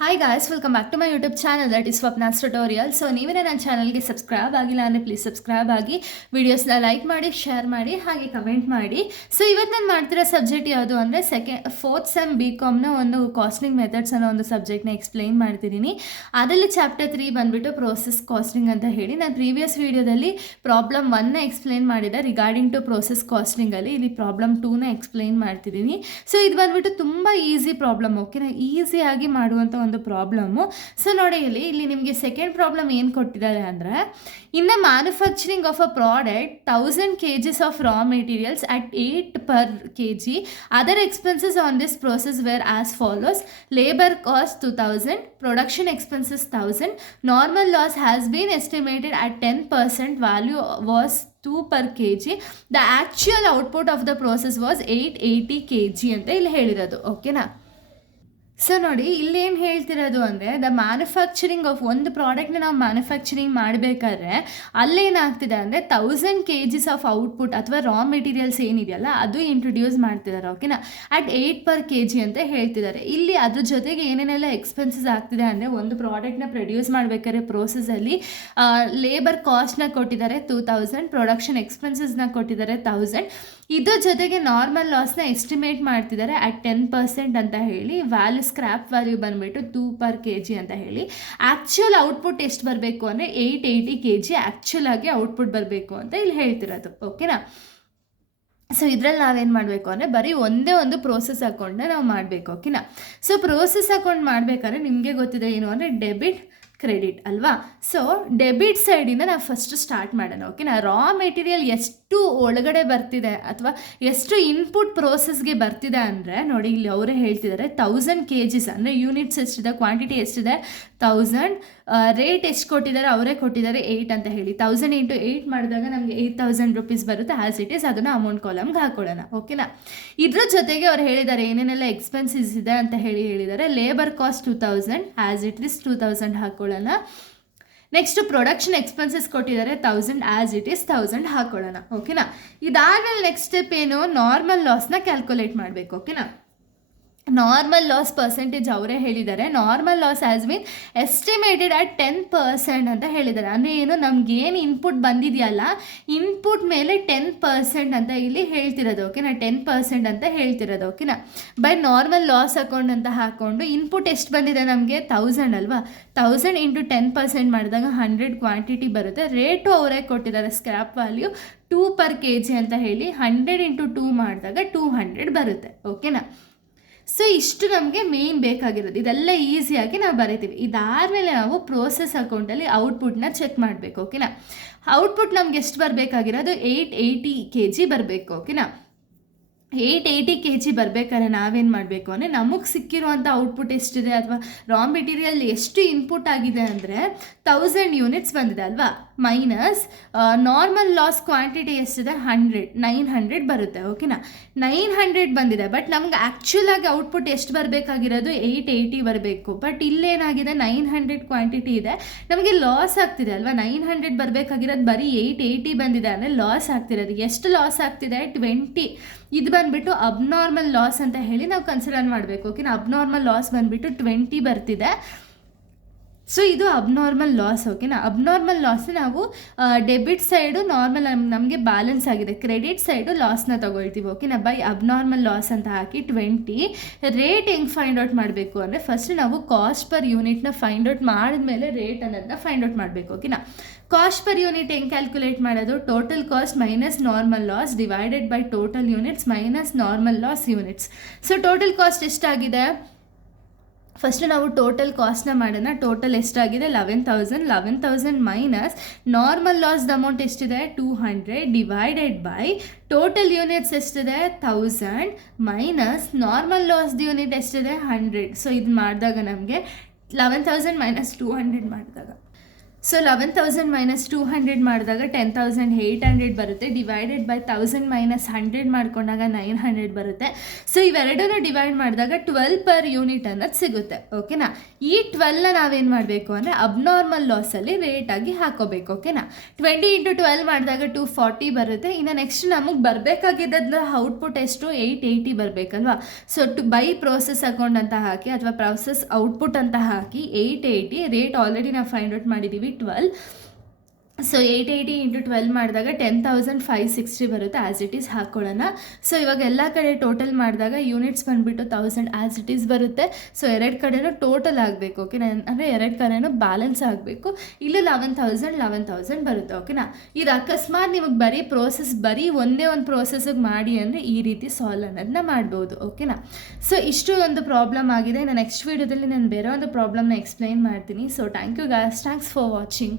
Hi guys, welcome back to my YouTube channel that is Swapna's tutorial. So ನೀವೇ ನನ್ನ ಚಾನಲ್ಗೆ subscribe ಆಗಿಲ್ಲ ಅಂದರೆ ಪ್ಲೀಸ್ ಸಬ್ಸ್ಕ್ರೈಬ್ ಆಗಿ, ವೀಡಿಯೋಸ್ನ ಲೈಕ್ ಮಾಡಿ, ಶೇರ್ ಮಾಡಿ, ಹಾಗೆ ಕಮೆಂಟ್ ಮಾಡಿ. ಸೊ ಇವತ್ತು ನಾನು ಮಾಡ್ತಿರೋ ಸಬ್ಜೆಕ್ಟ್ ಯಾವುದು ಅಂದರೆ ಫೋರ್ತ್ ಸೆಮ್ BComನ ಒಂದು ಕಾಸ್ಟಿಂಗ್ ಮೆಥಡ್ಸ್ ಅನ್ನೋ ಒಂದು ಸಬ್ಜೆಕ್ಟ್ನ ಎಕ್ಸ್ಪ್ಲೈನ್ ಮಾಡ್ತಿದ್ದೀನಿ. ಅದರಲ್ಲಿ ಚಾಪ್ಟರ್ 3 ಬಂದುಬಿಟ್ಟು ಪ್ರೋಸೆಸ್ ಕಾಸ್ಟಿಂಗ್ ಅಂತ ಹೇಳಿ ನಾನು ಪ್ರೀವಿಯಸ್ ವೀಡಿಯೋದಲ್ಲಿ ಪ್ರಾಬ್ಲಮ್ 1ನ ಎಕ್ಸ್ಪ್ಲೈನ್ ಮಾಡಿದೆ ರಿಗಾರ್ಡಿಂಗ್ ಟು ಪ್ರೋಸೆಸ್ ಕಾಸ್ಟಿಂಗಲ್ಲಿ. ಇಲ್ಲಿ ಪ್ರಾಬ್ಲಮ್ 2ನ ಎಕ್ಸ್ಪ್ಲೈನ್ ಮಾಡ್ತಿದ್ದೀನಿ. ಸೊ ಇದು ಬಂದುಬಿಟ್ಟು ತುಂಬ ಈಸಿ ಪ್ರಾಬ್ಲಮ್, ಓಕೆನಾ, ಈಸಿಯಾಗಿ ಮಾಡುವಂಥ ಒಂದು ಪ್ರಾಬ್ಲಮ್ಮು. ಸೊ ನೋಡಿ, ಇಲ್ಲಿ ನಿಮಗೆ ಸೆಕೆಂಡ್ ಪ್ರಾಬ್ಲಮ್ ಏನು ಕೊಟ್ಟಿದ್ದಾರೆ ಅಂದರೆ, in the manufacturing of a product 1000 kgs of raw materials at 8 per kg. Other expenses on this process wear as follows: labour cost 2000, production expenses 1000, normal loss has been estimated at 10%, value was 2 per kg. The actual output of the process was 880 kg ಅಂತ ಇಲ್ಲಿ ಹೇಳಿರೋದು, ಓಕೆನಾ. So ನೋಡಿ, ಇಲ್ಲೇನು ಹೇಳ್ತಿರೋದು ಅಂದರೆ, the manufacturing of ಒಂದು ಪ್ರಾಡಕ್ಟ್ನ ನಾವು ಮ್ಯಾನುಫ್ಯಾಕ್ಚರಿಂಗ್ ಮಾಡಬೇಕಾದ್ರೆ ಅಲ್ಲೇನಾಗ್ತಿದೆ ಅಂದರೆ 1000 kgs ಆಫ್ ಔಟ್ಪುಟ್ ಅಥವಾ ರಾ ಮೆಟೀರಿಯಲ್ಸ್ ಏನಿದೆಯಲ್ಲ ಅದು ಇಂಟ್ರೊಡ್ಯೂಸ್ ಮಾಡ್ತಿದ್ದಾರೆ, ಓಕೆನಾ, ಅಟ್ 8 per kg ಅಂತ ಹೇಳ್ತಿದ್ದಾರೆ. ಇಲ್ಲಿ ಅದ್ರ ಜೊತೆಗೆ ಏನೇನೆಲ್ಲ ಎಕ್ಸ್ಪೆನ್ಸಸ್ ಆಗ್ತಿದೆ ಅಂದರೆ, ಒಂದು ಪ್ರಾಡಕ್ಟ್ನ ಪ್ರೊಡ್ಯೂಸ್ ಮಾಡಬೇಕಾದ್ರೆ ಪ್ರೋಸೆಸಲ್ಲಿ ಲೇಬರ್ ಕಾಸ್ಟ್ನ ಕೊಟ್ಟಿದ್ದಾರೆ 2000, ಪ್ರೊಡಕ್ಷನ್ ಎಕ್ಸ್ಪೆನ್ಸಸ್ನ ಕೊಟ್ಟಿದ್ದಾರೆ 1000, ಇದ್ರ ಜೊತೆಗೆ ನಾರ್ಮಲ್ ಲಾಸ್ನ ಎಸ್ಟಿಮೇಟ್ ಮಾಡ್ತಿದ್ದಾರೆ ಅಟ್ 10% ಅಂತ ಹೇಳಿ. ವ್ಯಾಲ್ಯೂ ಸ್ಕ್ರ್ಯಾಪ್ ವ್ಯಾಲ್ಯೂ ಬಂದುಬಿಟ್ಟು 2 per kg ಅಂತ ಹೇಳಿ. ಆ್ಯಕ್ಚುಯಲ್ ಔಟ್ಪುಟ್ ಎಷ್ಟು ಬರಬೇಕು ಅಂದರೆ 880 kg ಆ್ಯಕ್ಚುಲ್ ಆಗಿ ಔಟ್ಪುಟ್ ಬರಬೇಕು ಅಂತ ಇಲ್ಲಿ ಹೇಳ್ತಿರೋದು, ಓಕೆನಾ. ಸೊ ಇದರಲ್ಲಿ ನಾವೇನು ಮಾಡಬೇಕು ಅಂದರೆ, ಬರೀ ಒಂದೇ ಒಂದು ಪ್ರೋಸೆಸ್ ಅಕೌಂಟ್ನ ನಾವು ಮಾಡಬೇಕು, ಓಕೆನಾ. ಸೊ ಪ್ರೋಸೆಸ್ ಅಕೌಂಟ್ ಮಾಡಬೇಕಾದ್ರೆ ನಿಮಗೆ ಗೊತ್ತಿದೆ ಏನು ಅಂದರೆ ಡೆಬಿಟ್ ಕ್ರೆಡಿಟ್ ಅಲ್ವಾ. ಸೊ ಡೆಬಿಟ್ ಸೈಡಿಂದ ನಾವು ಫಸ್ಟ್ ಸ್ಟಾರ್ಟ್ ಮಾಡೋಣ, ಓಕೆನಾ. ರಾ ಮೆಟೀರಿಯಲ್ ಎಷ್ಟು ಒಳಗಡೆ ಬರ್ತಿದೆ ಅಥವಾ ಎಷ್ಟು ಇನ್ಪುಟ್ ಪ್ರೋಸೆಸ್ಗೆ ಬರ್ತಿದೆ ಅಂದರೆ, ನೋಡಿ ಇಲ್ಲಿ ಅವರೇ ಹೇಳ್ತಿದ್ದಾರೆ 1000 kgs ಅಂದರೆ ಯೂನಿಟ್ಸ್ ಎಷ್ಟಿದೆ, ಕ್ವಾಂಟಿಟಿ ಎಷ್ಟಿದೆ 1000, ರೇಟ್ ಎಷ್ಟು ಕೊಟ್ಟಿದ್ದಾರೆ ಅವರೇ ಕೊಟ್ಟಿದ್ದಾರೆ 8 ಅಂತ ಹೇಳಿ. 1000 × 8 ಮಾಡಿದಾಗ ನಮಗೆ 8000 rupees ಬರುತ್ತೆ ಆ್ಯಸ್ ಇಟ್ ಈಸ್. ಅದನ್ನು ಅಮೌಂಟ್ ಕಾಲಮ್ಗೆ ಹಾಕೊಳ್ಳೋಣ, ಓಕೆನಾ. ಇದ್ರ ಜೊತೆಗೆ ಅವ್ರು ಹೇಳಿದ್ದಾರೆ ಏನೇನೆಲ್ಲ ಎಕ್ಸ್ಪೆನ್ಸಸ್ ಇದೆ ಅಂತ ಹೇಳಿದ್ದಾರೆ. Labour cost 2000 as it is 2000 ಹಾಕೊಳ್ಳೋಣ. ನೆಕ್ಸ್ಟ್ ಪ್ರೊಡಕ್ಷನ್ ಎಕ್ಸ್ಪೆನ್ಸಸ್ ಕೊಟ್ಟಿದ್ದಾರೆ 1000 ಆ್ಯಸ್ ಇಟ್ ಈಸ್ 1000 ಹಾಕೊಳ್ಳೋಣ, ಓಕೆನಾ. ಇದಾದಮೇಲೆ ನೆಕ್ಸ್ಟ್ ಸ್ಟೆಪ್ ಏನು, ನಾರ್ಮಲ್ ಲಾಸ್ನ ಕ್ಯಾಲ್ಕುಲೇಟ್ ಮಾಡಬೇಕು, ಓಕೆನಾ. ನಾರ್ಮಲ್ ಲಾಸ್ ಪರ್ಸೆಂಟೇಜ್ ಅವರೇ ಹೇಳಿದ್ದಾರೆ. Normal loss has been estimated at 10% ಅಂತ ಹೇಳಿದ್ದಾರೆ. ಅಂದರೆ ಏನು, ನಮಗೇನು ಇನ್ಪುಟ್ ಬಂದಿದೆಯಲ್ಲ, ಇನ್ಪುಟ್ ಮೇಲೆ 10% ಅಂತ ಇಲ್ಲಿ ಹೇಳ್ತಿರೋದು, ಓಕೆನಾ. 10% ಅಂತ ಹೇಳ್ತಿರೋದು, ಓಕೆನಾ. ಬೈ ನಾರ್ಮಲ್ ಲಾಸ್ ಅಕೌಂಟ್ ಅಂತ ಹಾಕ್ಕೊಂಡು ಇನ್ಪುಟ್ ಎಷ್ಟು ಬಂದಿದೆ ನಮಗೆ 1000 ಅಲ್ವಾ. 1000 × 10% ಮಾಡಿದಾಗ 100 ಕ್ವಾಂಟಿಟಿ ಬರುತ್ತೆ. ರೇಟು ಅವರೇ ಕೊಟ್ಟಿದ್ದಾರೆ, ಸ್ಕ್ರ್ಯಾಪ್ ವ್ಯಾಲ್ಯೂ 2 per kg ಅಂತ ಹೇಳಿ. 100 × 2 ಮಾಡಿದಾಗ 200 ಬರುತ್ತೆ, ಓಕೆನಾ. ಸೊ ಇಷ್ಟು ನಮಗೆ ಮೇನ್ ಬೇಕಾಗಿರೋದು. ಇದೆಲ್ಲ ಈಸಿಯಾಗಿ ನಾವು ಬರೀತೀವಿ. ಇದಾದಮೇಲೆ ನಾವು ಪ್ರೋಸೆಸ್ ಅಕೌಂಟಲ್ಲಿ ಔಟ್ಪುಟ್ನ ಚೆಕ್ ಮಾಡಬೇಕು, ಓಕೆನಾ. ಔಟ್ಪುಟ್ ನಮ್ಗೆ ಎಷ್ಟು ಬರಬೇಕಾಗಿರೋದು 880 kg ಬರಬೇಕು, ಓಕೆನಾ. 880 kg ಬರಬೇಕಾದ್ರೆ ನಾವೇನು ಮಾಡಬೇಕು ಅಂದರೆ, ನಮಗೆ ಸಿಕ್ಕಿರುವಂಥ ಔಟ್ಪುಟ್ ಎಷ್ಟಿದೆ ಅಥವಾ ರಾ ಮೆಟೀರಿಯಲ್ ಎಷ್ಟು ಇನ್ಪುಟ್ ಆಗಿದೆ ಅಂದರೆ 1000 ಯೂನಿಟ್ಸ್ ಬಂದಿದೆ ಅಲ್ವಾ, ಮೈನಸ್ ನಾರ್ಮಲ್ ಲಾಸ್ ಕ್ವಾಂಟಿಟಿ ಎಷ್ಟಿದೆ 900 ಬರುತ್ತೆ, ಓಕೆನಾ. 900 ಬಂದಿದೆ, ಬಟ್ ನಮ್ಗೆ ಆ್ಯಕ್ಚುಲ್ ಆಗಿ ಔಟ್ಪುಟ್ ಎಷ್ಟು ಬರಬೇಕಾಗಿರೋದು 880 ಬರಬೇಕು. ಬಟ್ ಇಲ್ಲೇನಾಗಿದೆ 900 ಕ್ವಾಂಟಿಟಿ ಇದೆ, ನಮಗೆ ಲಾಸ್ ಆಗ್ತಿದೆ ಅಲ್ವಾ. 900 ಬರಬೇಕಾಗಿರೋದು ಬರೀ 880 ಬಂದಿದೆ ಅಂದರೆ ಲಾಸ್ ಆಗ್ತಿರೋದು ಎಷ್ಟು ಲಾಸ್ ಆಗ್ತಿದೆ 20. ಇದು ಬಂದುಬಿಟ್ಟು ಅಬ್ನಾರ್ಮಲ್ ಲಾಸ್ ಅಂತ ಹೇಳಿ ನಾವು ಕನ್ಸಿಡರ್ ಮಾಡಬೇಕು, ಓಕೆನಾ. ಅಬ್ನಾರ್ಮಲ್ ಲಾಸ್ ಬಂದುಬಿಟ್ಟು 20 ಬರ್ತಿದೆ. ಸೊ ಇದು ಅಬ್ನಾರ್ಮಲ್ ಲಾಸ್, ಓಕೆನಾ. ಅಬ್ನಾರ್ಮಲ್ ಲಾಸ್ ನಾವು ಡೆಬಿಟ್ ಸೈಡು ನಾರ್ಮಲ್ ನಮಗೆ ಬ್ಯಾಲೆನ್ಸ್ ಆಗಿದೆ, ಕ್ರೆಡಿಟ್ ಸೈಡು ಲಾಸ್ನ ತೊಗೊಳ್ತೀವಿ, ಓಕೆನಾ. ಬೈ ಅಬ್ನಾರ್ಮಲ್ ಲಾಸ್ ಅಂತ ಹಾಕಿ 20. ರೇಟ್ ಹೆಂಗೆ ಫೈಂಡ್ ಔಟ್ ಮಾಡಬೇಕು ಅಂದರೆ, ಫಸ್ಟ್ ನಾವು ಕಾಸ್ಟ್ ಪರ್ ಯೂನಿಟ್ನ ಫೈಂಡ್ ಔಟ್ ಮಾಡಿದ್ಮೇಲೆ ರೇಟ್ ಅನ್ನೋದನ್ನ ಫೈಂಡ್ ಔಟ್ ಮಾಡಬೇಕು, ಓಕೆನಾ. ಕಾಸ್ಟ್ ಪರ್ ಯೂನಿಟ್ ಹೆಂಗೆ ಕ್ಯಾಲ್ಕುಲೇಟ್ ಮಾಡೋದು, total cost minus normal loss divided by total units minus normal loss units. So total cost ಎಷ್ಟಾಗಿದೆ, ಫಸ್ಟ್ ನಾವು ಟೋಟಲ್ ಕಾಸ್ಟ್ನ ಮಾಡೋಣ. ಟೋಟಲ್ ಎಷ್ಟಾಗಿದೆ 11,000 ಮೈನಸ್ ನಾರ್ಮಲ್ ಲಾಸ್ದ ಅಮೌಂಟ್ ಎಷ್ಟಿದೆ 200 ಡಿವೈಡೆಡ್ ಬೈ ಟೋಟಲ್ ಯೂನಿಟ್ಸ್ ಎಷ್ಟಿದೆ 1000 ಮೈನಸ್ ನಾರ್ಮಲ್ ಲಾಸ್ದ ಯೂನಿಟ್ ಎಷ್ಟಿದೆ 100. So ಇದು ಮಾಡಿದಾಗ ನಮಗೆ 11,000 ಮೈನಸ್ 200 ಮಾಡಿದಾಗ ಸೊ 11,000 ಮೈನಸ್ 200 ಮಾಡಿದಾಗ 10,800 ಬರುತ್ತೆ. ಡಿವೈಡೆಡ್ ಬೈ 1000 ಮೈನಸ್ 100 ಮಾಡ್ಕೊಂಡಾಗ 900 ಬರುತ್ತೆ. ಸೊ ಇವೆರಡನ್ನ ಡಿವೈಡ್ ಮಾಡಿದಾಗ 12 ಪರ್ ಯೂನಿಟ್ ಅನ್ನೋದು ಸಿಗುತ್ತೆ. ಓಕೆನಾ. ಈ 12ನ ನಾವೇನು ಮಾಡಬೇಕು ಅಂದರೆ ಅಬ್ನಾರ್ಮಲ್ ಲಾಸಲ್ಲಿ ರೇಟಾಗಿ ಹಾಕೋಬೇಕು. ಓಕೆನಾ. 20 ಇಂಟು 12 ಮಾಡಿದಾಗ 240 ಬರುತ್ತೆ. ಇನ್ನು ನೆಕ್ಸ್ಟ್ ನಮಗೆ ಬರಬೇಕಾಗಿದ್ದ ಔಟ್ಪುಟ್ ಎಷ್ಟು 880 ಬರಬೇಕಲ್ವಾ. ಸೊ ಬೈ ಪ್ರೋಸೆಸ್ ಅಕೌಂಟ್ ಅಂತ ಹಾಕಿ ಅಥವಾ ಪ್ರೋಸೆಸ್ ಔಟ್ಪುಟ್ ಅಂತ ಹಾಕಿ 880 ರೇಟ್ ಆಲ್ರೆಡಿ ನಾವು ಫೈಂಡ್ ಔಟ್ ಮಾಡಿದ್ದೀವಿ 12. ಸೊ 880 ಇಂಟು 12 ಮಾಡಿದಾಗ 10,560 ಬರುತ್ತೆ. ಆ್ಯಸ್ ಇಟ್ ಈಸ್ ಹಾಕ್ಕೊಳ್ಳೋಣ. ಸೊ ಇವಾಗ ಎಲ್ಲ ಕಡೆ ಟೋಟಲ್ ಮಾಡಿದಾಗ ಯೂನಿಟ್ಸ್ ಬಂದುಬಿಟ್ಟು 1000 ಆ್ಯಸ್ ಇಟ್ ಈಸ್ ಬರುತ್ತೆ. ಸೊ ಎರಡು ಕಡೆನೂ ಟೋಟಲ್ ಆಗಬೇಕು. ಓಕೆನಾ. ಅಂದರೆ ಎರಡು ಕಡೆನೂ ಬ್ಯಾಲೆನ್ಸ್ ಆಗಬೇಕು. ಇಲ್ಲಿ 11,000 ಬರುತ್ತೆ. ಓಕೆನಾ. ಇದು ಅಕಸ್ಮಾತ್ ನಿಮಗೆ ಬರೀ ಒಂದೇ ಒಂದು ಪ್ರೋಸೆಸ್ಸಿಗೆ ಮಾಡಿ ಅಂದರೆ ಈ ರೀತಿ ಸಾಲ್ವ್ ಅನ್ನೋದನ್ನ ಮಾಡ್ಬೋದು. ಓಕೆನಾ. ಸೊ ಇಷ್ಟು ಒಂದು ಪ್ರಾಬ್ಲಮ್ ಆಗಿದೆ. ನಾನು ನೆಕ್ಸ್ಟ್ ವೀಡಿಯೋದಲ್ಲಿ ನಾನು ಬೇರೆ ಒಂದು ಪ್ರಾಬ್ಲಮ್ನ ಎಕ್ಸ್ಪ್ಲೈನ್ ಮಾಡ್ತೀನಿ. So thank you guys. Thanks for watching.